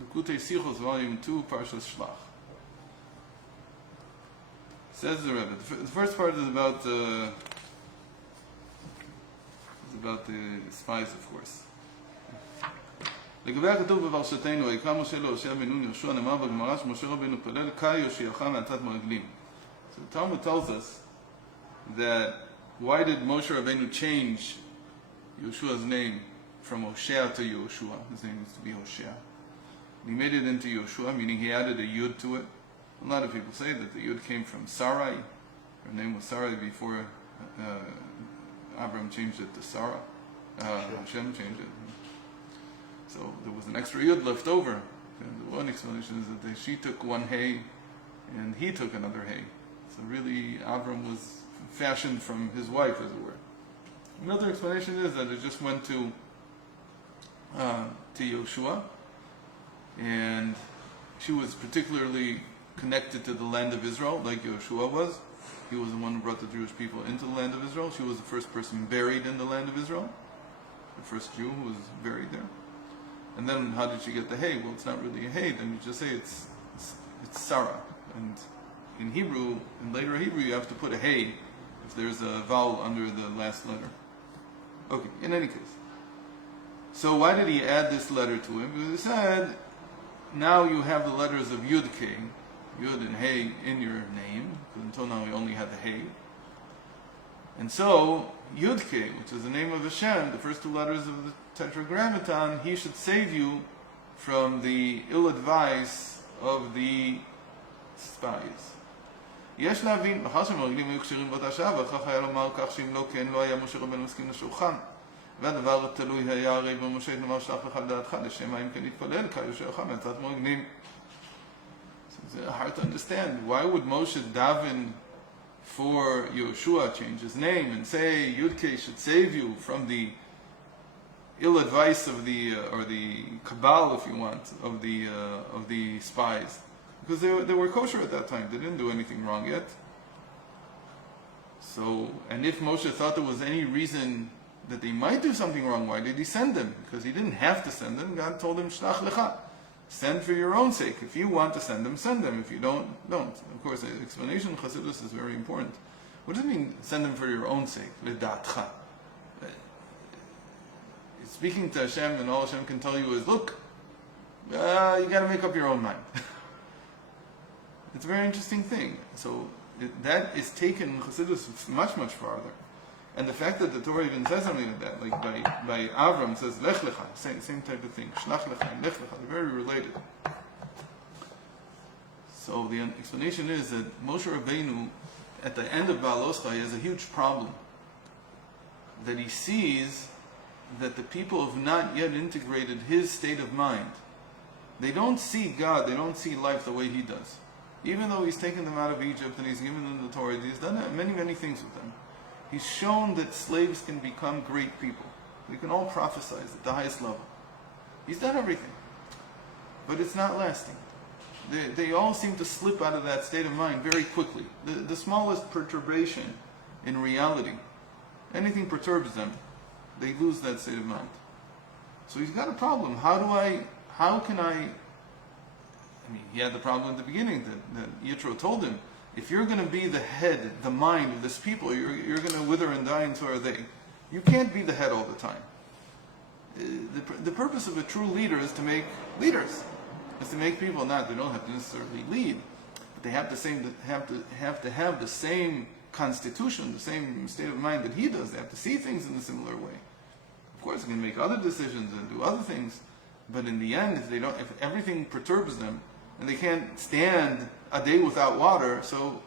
Likkutei Sichot, volume 2, Parshas Shelach. Says the Rebbe. The first part is about the spies, of course. לגבי הכתוב בפרשתנו, ויקרא משה להושע בן נון יהושע, נאמר בגמרא שמשה רבנו פלל כיושיעך מעצת מרגלים. So the Talmud tells us that why did Moshe Avenue change Yeshua's name from Hoshea to Yehoshua? His name used to be Hoshea. He made it into Yehoshua, meaning he added a yud to it. A lot of people say that the yud came from Sarai. Her name was Sarai before Abram changed it to Sarah. Hashem changed it. So there was an extra yud left over. And one explanation is that she took one hay and he took another hay. So really Abram was fashioned from his wife, as it were. Another explanation is that it just went to Yehoshua, and she was particularly connected to the land of Israel, like Yehoshua was. He was the one who brought the Jewish people into the land of Israel. She was the first person buried in the land of Israel, the first Jew who was buried there. And then how did she get the hay? Well, it's not really a hay, then you just say it's Sarah. And in Hebrew, in later Hebrew, you have to put a hay if there's a vowel under the last letter. Okay, in any case. So why did he add this letter to him? Because he said, now you have the letters of Yud-Kei, Yud and Hey, in your name, because until now we only had the Hey. And so, Yud-Kei, which is the name of Hashem, the first two letters of the Tetragrammaton, he should save you from the ill advice of the spies. יש להבין, מאחר שהמרגלים היו קשרים באותה שעה, וכך היה לומר כך שאם לא כן, לא היה משה רבנו מסכים לשולחן. והדבר תלוי היה הרי במשה, נאמר שלח לך לדעתך, לשם מה אם כן יתפלל, כיושיעך מעצת מרגלים. So it's hard to understand. Why would Moshe daven for Yehoshua, change his name, and say Yud-Kei should save you from the ill advice of the, or the cabal, if you want, of the spies? Because they were kosher at that time. They didn't do anything wrong yet. So, and if Moshe thought there was any reason that they might do something wrong, why did he send them? Because he didn't have to send them. God told him, Shelach lecha. Send for your own sake. If you want to send them, send them. If you don't, don't. Of course, the explanation of Chassidus is very important. What does it mean, send them for your own sake? Ledatcha. Speaking to Hashem, and all Hashem can tell you is, look, you got to make up your own mind. It's a very interesting thing. So that is taken in Chassidus much, much farther. And the fact that the Torah even says something like that, like by Avram says Lech Lecha, same type of thing, Shelach Lecha and Lech Lecha, they're very related. So the explanation is that Moshe Rabbeinu, at the end of Baal Oscha, has a huge problem. That he sees that the people have not yet integrated his state of mind. They don't see God, they don't see life the way he does. Even though he's taken them out of Egypt and he's given them the Torah, he's done many, many things with them. He's shown that slaves can become great people. We can all prophesize at the highest level. He's done everything. But it's not lasting. They all seem to slip out of that state of mind very quickly. The smallest perturbation in reality, anything perturbs them, they lose that state of mind. So he's got a problem. How can I mean, he had the problem at the beginning that Yitro told him, if you're going to be the head, the mind of this people, you're going to wither and die, and so are they. You can't be the head all the time. The purpose of a true leader is to make leaders. Is to make people, they don't have to necessarily lead, but they have to have the same constitution, the same state of mind that he does. They have to see things in a similar way. Of course, they can make other decisions and do other things, but in the end, if everything perturbs them, and they can't stand a day without water, so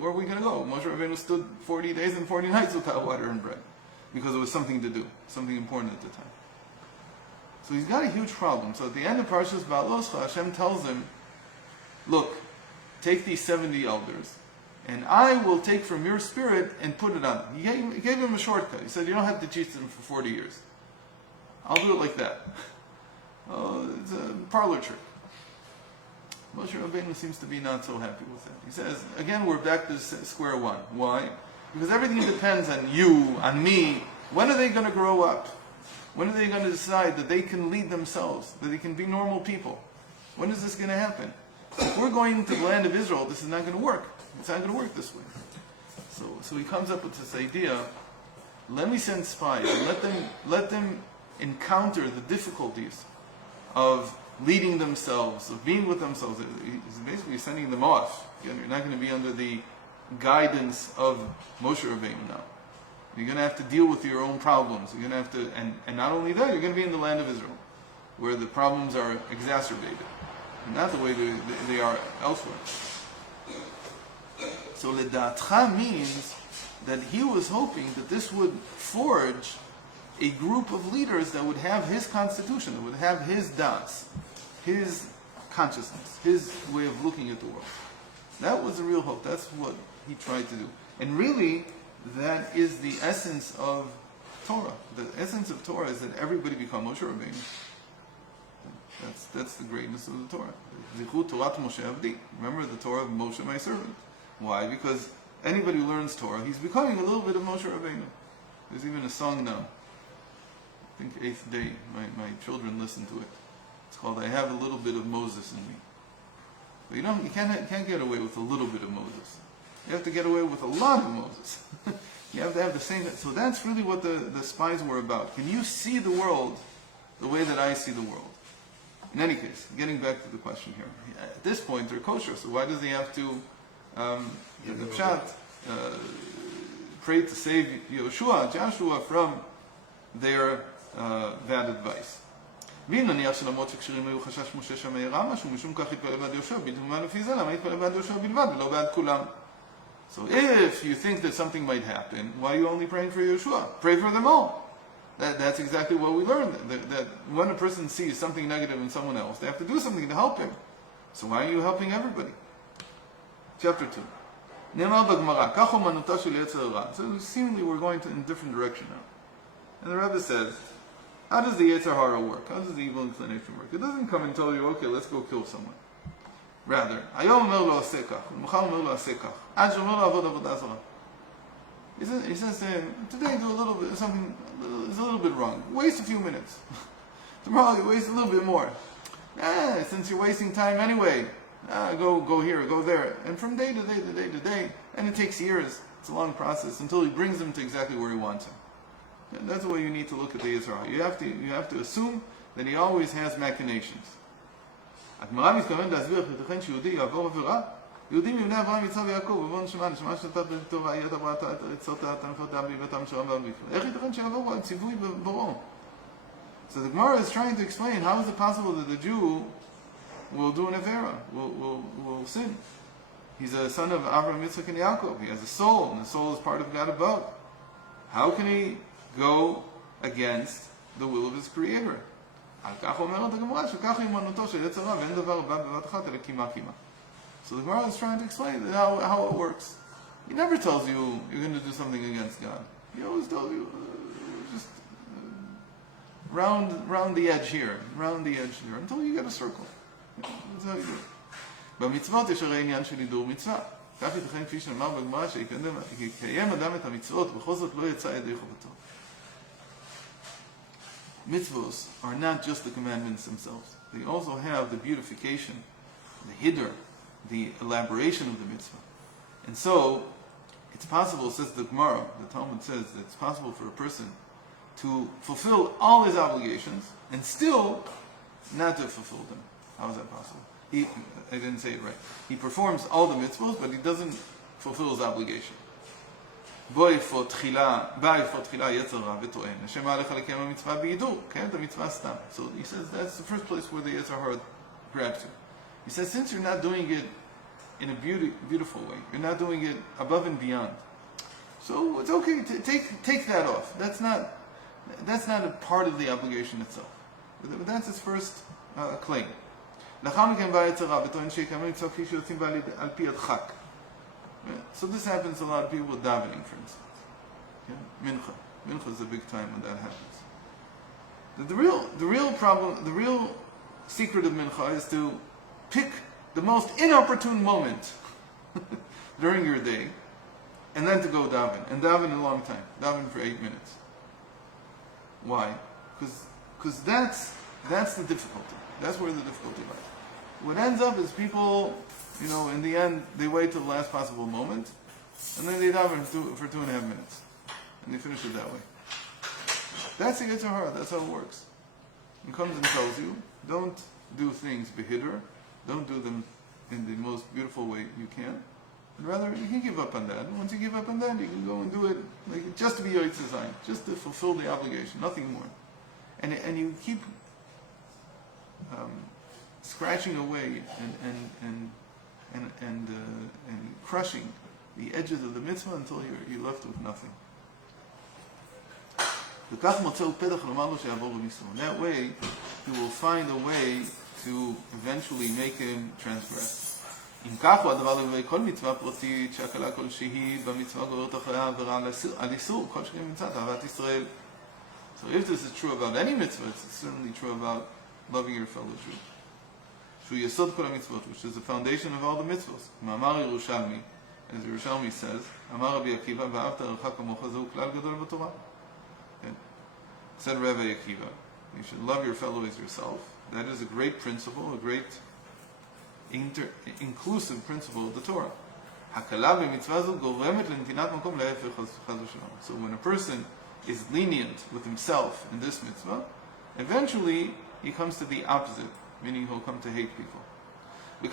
where are we going to go? Moshe Rabbeinu stood 40 days and 40 nights without water and bread, because it was something to do, something important at the time. So he's got a huge problem. So at the end of Parshas Baal Oscha, Hashem tells him, look, take these 70 elders, and I will take from your spirit and put it on them. He gave him a shortcut. He said, you don't have to teach them for 40 years. I'll do it like that. Oh, it's a parlor trick. Moshe Rabbeinu seems to be not so happy with that. He says, again, we're back to square one. Why? Because everything depends on you, on me. When are they going to grow up? When are they going to decide that they can lead themselves, that they can be normal people? When is this going to happen? If we're going to the land of Israel, this is not going to work. It's not going to work this way. So he comes up with this idea, let me send spies, and let them encounter the difficulties of leading themselves, of being with themselves. He's basically sending them off. Again, you're not going to be under the guidance of Moshe Avenue now. You're going to have to deal with your own problems. You're going to have to, and not only that, you're going to be in the land of Israel, where the problems are exacerbated, and not the way they are elsewhere. So ledatcha means that he was hoping that this would forge a group of leaders that would have his constitution, that would have his das, his consciousness, his way of looking at the world. That was the real hope. That's what he tried to do. And really, that is the essence of Torah. The essence of Torah is that everybody become Moshe Rabbeinu. That's the greatness of the Torah. Zichut Torah Moshe Avenue. Remember the Torah of Moshe, my servant. Why? Because anybody who learns Torah, he's becoming a little bit of Moshe Rabbeinu. There's even a song now. I think 8th Day. My children listen to it. It's called "I Have a Little Bit of Moses in Me." But you can't get away with a little bit of Moses. You have to get away with a lot of Moses. You have to have the same. So that's really what the spies were about. Can you see the world the way that I see the world? In any case, getting back to the question here. At this point, they're kosher, so why does he have to, the Pshat, pray to save Joshua from their bad advice? ואם נניח שלמרות שקשרים היו חשש משה שם יראה משהו, משום כך יתפלל בעד יהושע, בדומה לפי זה, למה יתפלל בעד יהושע בלבד, ולא בעד כולם? So if you think that something might happen, why are you only praying for Yeshua? Pray for them all. That's exactly what we learned, that when a person sees something negative in someone else, they have to do something to help him. So why are you helping everybody? Chapter 2. נאמר בגמרא, כך אומנותו של יצר הרע. So seemingly we're going in a different direction now. And the Rebbe says, how does the Yetzer Hara work? How does the evil inclination work? It doesn't come and tell you, okay, let's go kill someone. Rather, היום אומר לו עשה כך, ומחר אומר לו עשה כך, עד שאומר לו עבוד עבודה זרה. He says to him, today do a little bit, something is a little bit wrong. Waste a few minutes. Tomorrow you waste a little bit more. Since you're wasting time anyway, go here, go there. And from day to day to day to day, and it takes years, it's a long process, until he brings him to exactly where he wants him. And that's the way you need to look at the Yisrael. You have to assume that he always has machinations. הגמרא מתכוונת להסביר איך ייתכן שיהודי יעבור עבירה? יהודים מבני אברהם יצחק ויעקב ובוא נשמע נשמע שנתת בטוב היית הבראת עצות תנפות דם ביבתם שרם ואביב. איך ייתכן שיעבור ציווי בבוראו? So the Gemara is trying to explain how is it possible that the Jew will do an avera, will sin. He's a son of Abraham, Yitzchak, and Yaakov. He has a soul, and the soul is part of God above. How can he go against the will of his Creator? So the Gemara is trying to explain how it works. He never tells you you're going to do something against God. He always tells you just round the edge here, round the edge there, until you get a circle. That's how you do it. במצוות יש הרי עניין של הידור מצווה. כך ייתכן כפי שנאמר בגמרא שיקיים אדם את המצוות ובכל זאת לא יצא ידי חובתו. Mitzvos are not just the commandments themselves. They also have the beautification, the hiddur, the elaboration of the mitzvah. And so, it's possible, says the Gemara, the Talmud says, that it's possible for a person to fulfill all his obligations and still not to fulfill them. How is that possible? I didn't say it right. He performs all the mitzvahs, but he doesn't fulfill his obligation. בא יפו תחילה יצר רע וטוען, השם עליך לקיים המצווה בידור, כן? את המצווה סתם. So he says that's the first place where the Yetzer Hara grabs you. He says since you're not doing it in a beautiful way, you're not doing it above and beyond, so it's okay to take that off. That's not a part of the obligation itself. But that's his first claim. לאחר מכן בא יצר רע וטוען שיקיים המצווה כפי שיוצאים בה על פי הדחק. So this happens to a lot of people with davening, for instance. Yeah? Mincha is a big time when that happens. The real problem, the real secret of mincha is to pick the most inopportune moment during your day, and then to go daven, and daven a long time, daven for 8 minutes. Why? Because that's the difficulty. That's where the difficulty lies. what ends up is people, in the end, they wait till the last possible moment, and then they daven for 2.5 minutes, and they finish it that way. That's the Yetzer Hara. That's how it works. It comes and tells you, don't do things behidr, don't do them in the most beautiful way you can. But rather, you can give up on that. And once you give up on that, you can go and do it just to be Yotze Zayin, just to fulfill the obligation, nothing more. And you keep scratching away and crushing the edges of the mitzvah until you're left with nothing. In that way, you will find a way to eventually make him transgress. So if this is true about any mitzvah, it's certainly true about loving your fellow Jew. Which is the foundation of all the mitzvahs. As Yerushalmi says, said Rabbi Akiva, you should love your fellow as yourself. That is a great principle, a great inclusive principle of the Torah. So when a person is lenient with himself in this mitzvah, eventually he comes to the opposite, meaning he'll come to hate people. So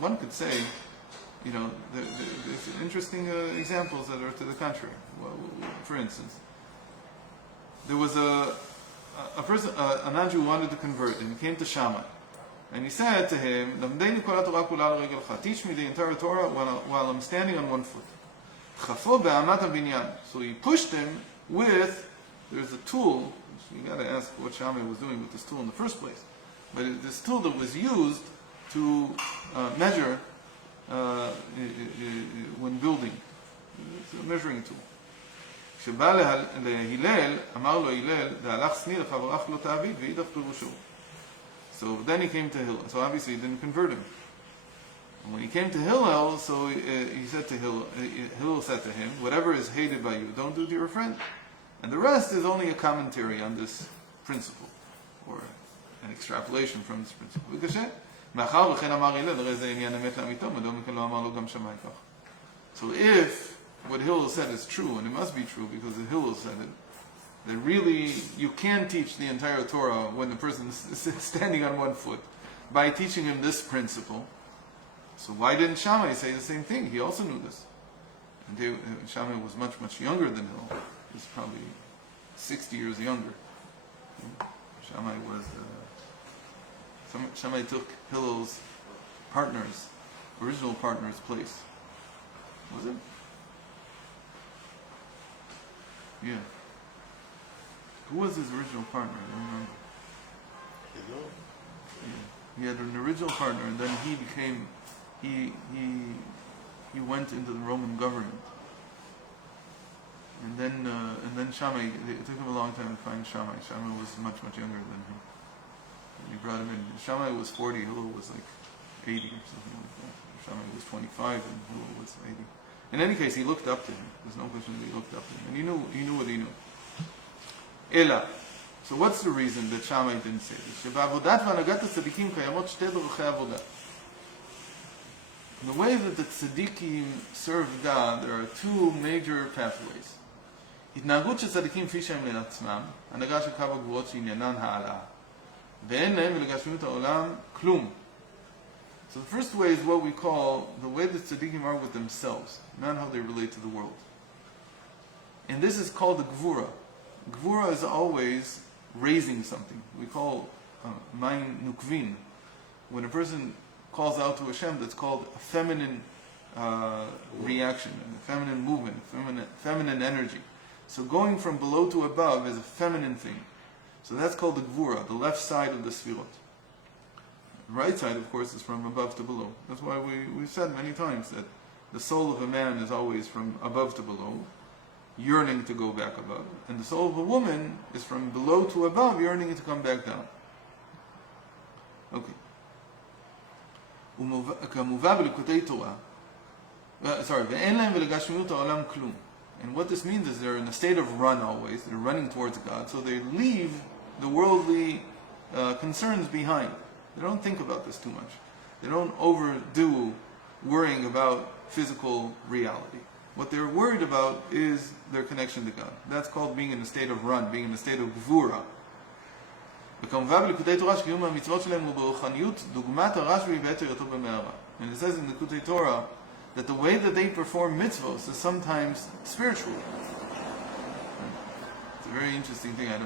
one could say, there's interesting examples that are to the contrary. For instance, there was a person, a non-Jew wanted to convert, and he came to Shammai. And he said to him, teach me the entire Torah while I'm standing on one foot. So he pushed him with, there's a tool, you got to ask what Shammai was doing with this tool in the first place. But this tool that was used to measure when building. It's a measuring tool. So then he came to Hillel. So obviously he didn't convert him. And when he came to Hillel, so he said to Hillel said to him, whatever is hated by you, don't do to your friend. And the rest is only a commentary on this principle, or an extrapolation from this principle. So if what Hillel said is true, and it must be true because Hillel said it, that really you can teach the entire Torah when the person is standing on one foot by teaching him this principle. So why didn't Shammai say the same thing? He also knew this. And Shammai was much, much younger than Hillel. He was probably 60 years younger. Shammai was... Shammai took Hillel's original partner's place. Was it? Yeah. Who was his original partner? I don't remember. Yeah. He had an original partner, and then he became... He went into the Roman government. And then Shammai, it took him a long time to find Shammai. Shammai was much, much younger than him. And he brought him in. Shammai was 40, Hillel was like 80 or something like that. Shammai was 25 and Hillel was 80. In any case, he looked up to him. There's no question that he looked up to him. And he knew what he knew. Ela. So what's the reason that Shammai didn't say this? In the way that the tzaddikim serve God, there are two major pathways. התנהגות של צדיקים כפי שהם לעצמם, הנהגה של קו הגבוהות שעניינן העלה, ואין להם ולגשמיות העולם כלום. So the first way is what we call the way that tzaddikim are with themselves, not how they relate to the world. And this is called the gvura. Gvura is always raising something. We call mayin nukvin. When a person calls out to Hashem, that's called a feminine reaction, a feminine movement, feminine energy. So going from below to above is a feminine thing. So that's called the gvura, the left side of the sfirot. The right side, of course, is from above to below. That's why we've said many times that the soul of a man is always from above to below, yearning to go back above. And the soul of a woman is from below to above, yearning to come back down. Okay. כמובן בליקוטי תורה, ואין להם ולגשמיות העולם כלום. And what this means is they're in a state of run always. They're running towards God, so they leave the worldly concerns behind. They don't think about this too much. They don't overdo worrying about physical reality. What they're worried about is their connection to God. That's called being in a state of run, being in a state of gvura. And it says in the Likkutei Torah that the way that they perform mitzvos is sometimes spiritual. It's a very interesting thing. I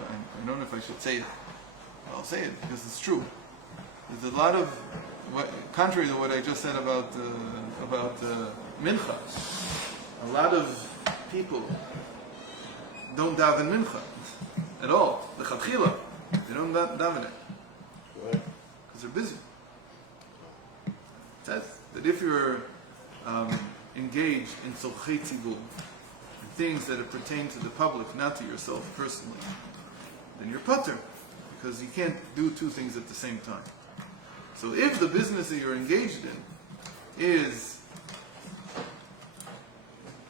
don't know if I should say it. I'll say it because it's true. There's a lot of, contrary to what I just said about mincha, a lot of people don't daven mincha at all. The chatchila, they don't daven it because they're busy. It says that if you're engaged in tzorchei tzibur, things that pertain to the public, not to yourself personally, then you're patur, because you can't do two things at the same time. So if the business that you're engaged in is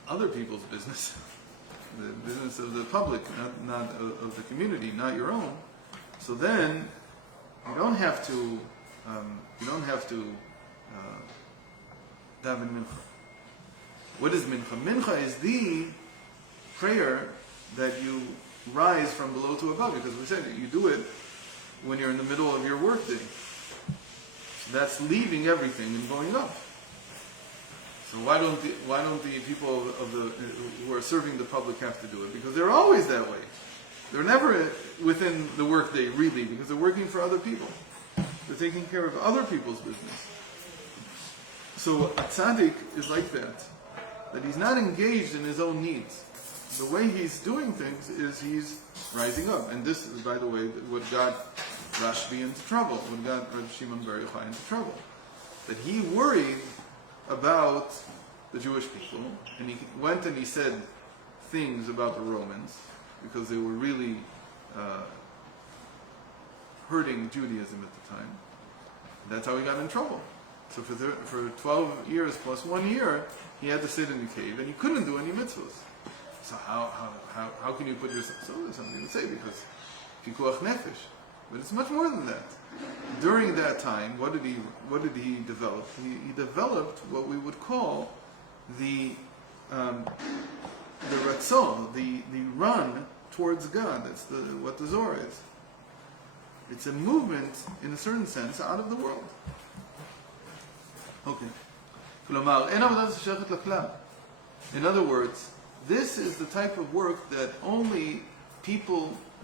other people's business, the business of the public, not of the community, not your own, so then you don't have to daven mincha. What is mincha? Mincha is the prayer that you rise from below to above, because we said you do it when you're in the middle of your workday. That's leaving everything and going up. So why don't the people who are serving the public have to do it? Because they're always that way. They're never within the workday really, because they're working for other people. They're taking care of other people's business. So a tzaddik is like that he's not engaged in his own needs. The way he's doing things is he's rising up. And this is, by the way, what got Rashbi into trouble, what got Reb Shimon Bar Yochai into trouble. That he worried about the Jewish people, and he went and he said things about the Romans, because they were really hurting Judaism at the time. And that's how he got in trouble. So for 12 years plus 1 year, he had to sit in the cave, and he couldn't do any mitzvahs. So how can you put yourself? So there's something to say, because pikuach nefesh. But it's much more than that. During that time, what did he develop? He developed what we would call the ratzon, the run towards God. That's what the Zohar is. It's a movement, in a certain sense, out of the world. Okay. In other words, this is the type of work that only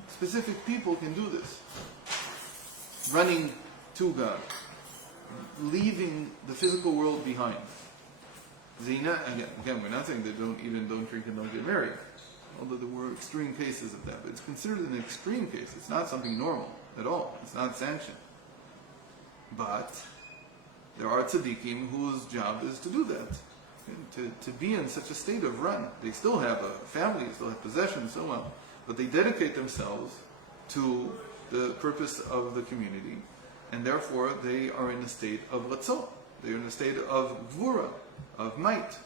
specific people can do this. Running to God. Leaving the physical world behind. Zina, again, we're not saying that don't drink and don't get married. Although there were extreme cases of that. But it's considered an extreme case. It's not something normal at all. It's not sanctioned. But there are tzaddikim whose job is to do that. To be in such a state of run. They still have a family, still have possessions, and so on. But they dedicate themselves to the purpose of the community. And therefore, they are in a state of ratzon. They are in a state of gvura, of might.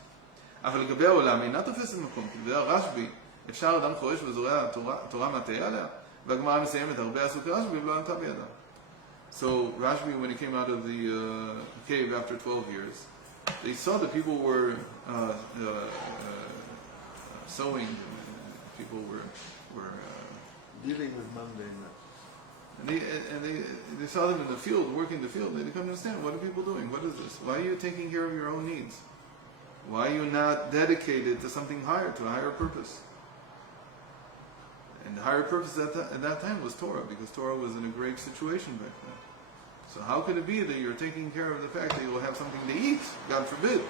אבל לגבי העולם אינה תופסת מקום, כי בדבר רשב"י אפשר אדם חורש וזורע תורה מטעה עליה, והגמרא מסיימת הרבה עשו כרשב"י ולא ענתה בידה. So Rashbi, when he came out of the cave after 12 years, they saw that people were sowing, people were dealing with mundaneness. And they saw them in the field, working the field. They didn't understand, what are people doing? What is this? Why are you taking care of your own needs? Why are you not dedicated to something higher, to a higher purpose? And the higher purpose at that time was Torah, because Torah was in a great situation back then. So how could it be that you're taking care of the fact that you'll have something to eat, God forbid,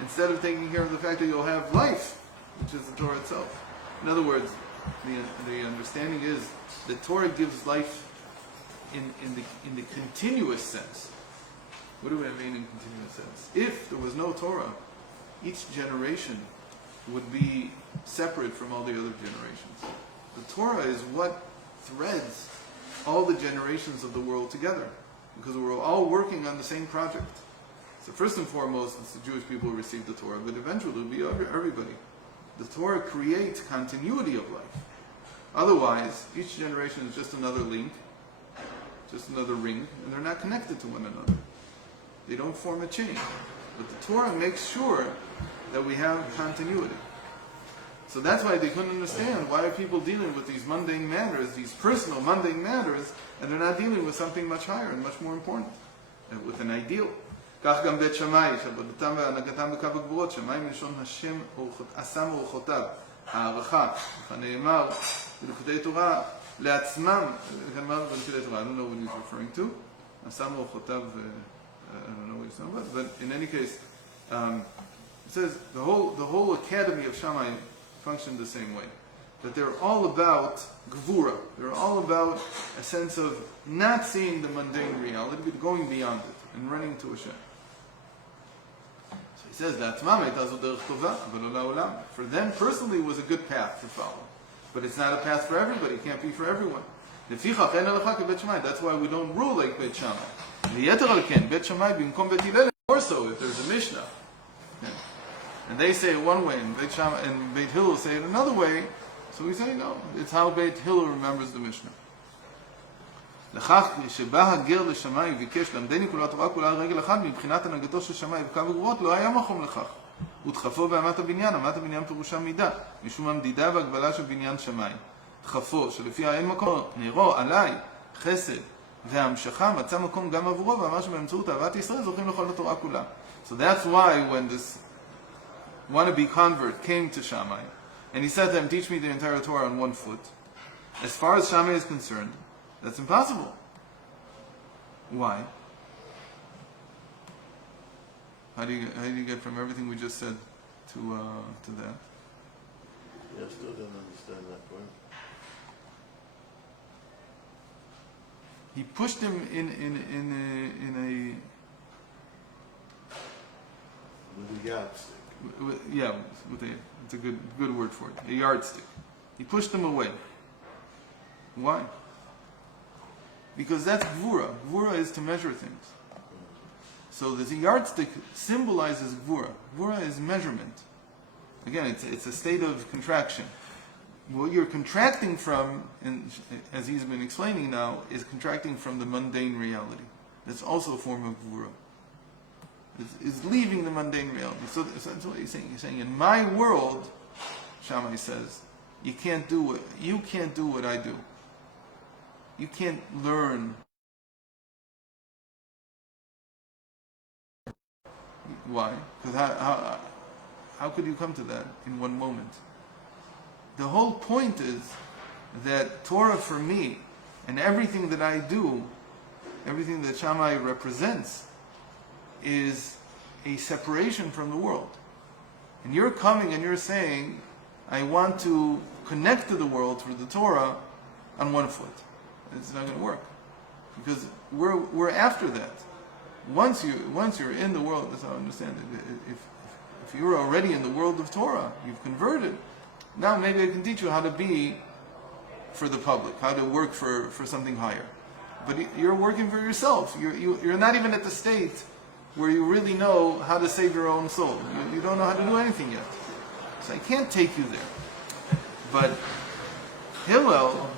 instead of taking care of the fact that you'll have life, which is the Torah itself? In other words, the understanding is that Torah gives life in the continuous sense. What do I mean in continuous sense? If there was no Torah, each generation would be separate from all the other generations. The Torah is what threads all the generations of the world together, because we're all working on the same project. So first and foremost, it's the Jewish people who received the Torah, but eventually it'll be everybody. The Torah creates continuity of life. Otherwise, each generation is just another link, just another ring, and they're not connected to one another. They don't form a chain. But the Torah makes sure that we have continuity. So that's why they couldn't understand why are people dealing with these mundane matters, these personal mundane matters, and they're not dealing with something much higher and much more important, with an ideal. כך גם בית שמאי, שעבודתם והנהגתם בקו הגבורות, שמאי מלשון השם עשם אורחותיו, הערכה, כנאמר בליקוטי תורה, לעצמם, כנאמר בליקוטי תורה, I don't know what he's referring to, עשם אורחותיו, I don't know what he's talking about, but in any case, it says the whole academy of Shammai functioned the same way. That they're all about gvura. They're all about a sense of not seeing the mundane reality, but going beyond it and running to Hashem. So he says that for them personally it was a good path to follow, but it's not a path for everybody. It can't be for everyone. That's why we don't rule like Beit Shammai. More so if there's a Mishnah. And they say it one way, and Beit Shammai and Beit Hillel say it another way. So we say no. It's how Beit Hillel remembers the Mishnah. לכך שבא הגר לשמאי וביקש למדני כל התורה כולה על רגל אחד מבחינת הנהגתו של שמאי בקו הגבורות לא היה מקום לכך. ודחפו באמת הבניין, אמת הבניין פירושה מידה, משום המדידה והגבלה של בניין שמאי. דחפו, שלפיה אין מקום, נרו, עליי, חסד והמשכה, מצא מקום גם עבורו, ואמר שבאמצעות אהבת ישראל זוכים לכל התורה כולה. So that's why when this wannabe convert came to Shammai, and he said to him, teach me the entire Torah on one foot. As far as Shammai is concerned, that's impossible. Why? How do you get from everything we just said to that? Yeah, I still don't understand that point. He pushed him in With a yardstick. Yeah, it's a good word for it. A yardstick. He pushed him away. Why? Because that's gvura. Gvura is to measure things. So the yardstick symbolizes gvura. Gvura is measurement. Again, it's a state of contraction. What you're contracting from, and as he's been explaining now, is contracting from the mundane reality. That's also a form of gvura. Is leaving the mundane reality. So that's what he's saying. He's saying, in my world, Shammai says, you can't do what I do. You can't learn. Why? Because how could you come to that in one moment? The whole point is that Torah for me, and everything that I do, everything that Shammai represents, is a separation from the world. And you're coming and you're saying, I want to connect to the world through the Torah on one foot. It's not going to work. Because we're after that. Once you're in the world, that's how I understand it. If you're already in the world of Torah, you've converted, now maybe I can teach you how to be for the public, how to work for something higher. But you're working for yourself. You're not even at the state where you really know how to save your own soul. You don't know how to do anything yet. So I can't take you there. But Hillel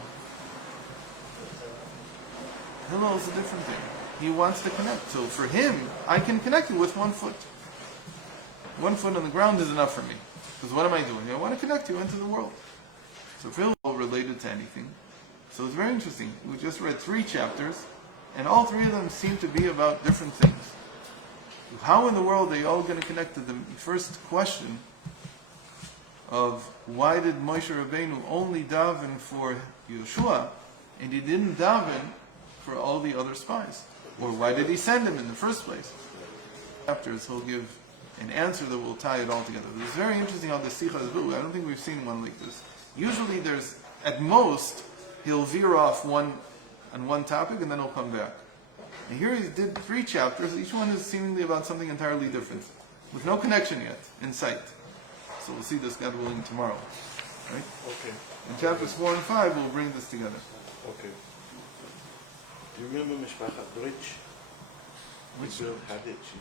is a different thing. He wants to connect. So for him, I can connect you with 1 foot. 1 foot on the ground is enough for me. Because what am I doing? I want to connect you into the world. So if Hillel related to anything. So it's very interesting. We just read 3 chapters, and all 3 of them seem to be about different things. How in the world are they all going to connect to the first question of why did Moshe Rabbeinu only daven for Yeshua and he didn't daven for all the other spies? Or why did he send him in the first place? Chapters, he'll give an answer that will tie it all together. It's very interesting how the Sichot is built. I don't think we've seen one like this. Usually there's, at most, he'll veer off on one topic and then he'll come back. And here he did 3 chapters, each one is seemingly about something entirely different, with no connection yet, in sight. So we'll see this, God willing, tomorrow. Right? Okay. In chapters 4 and 5, we'll bring this together. Okay. Do you remember Mishpachat Bridge? Which? Hadith.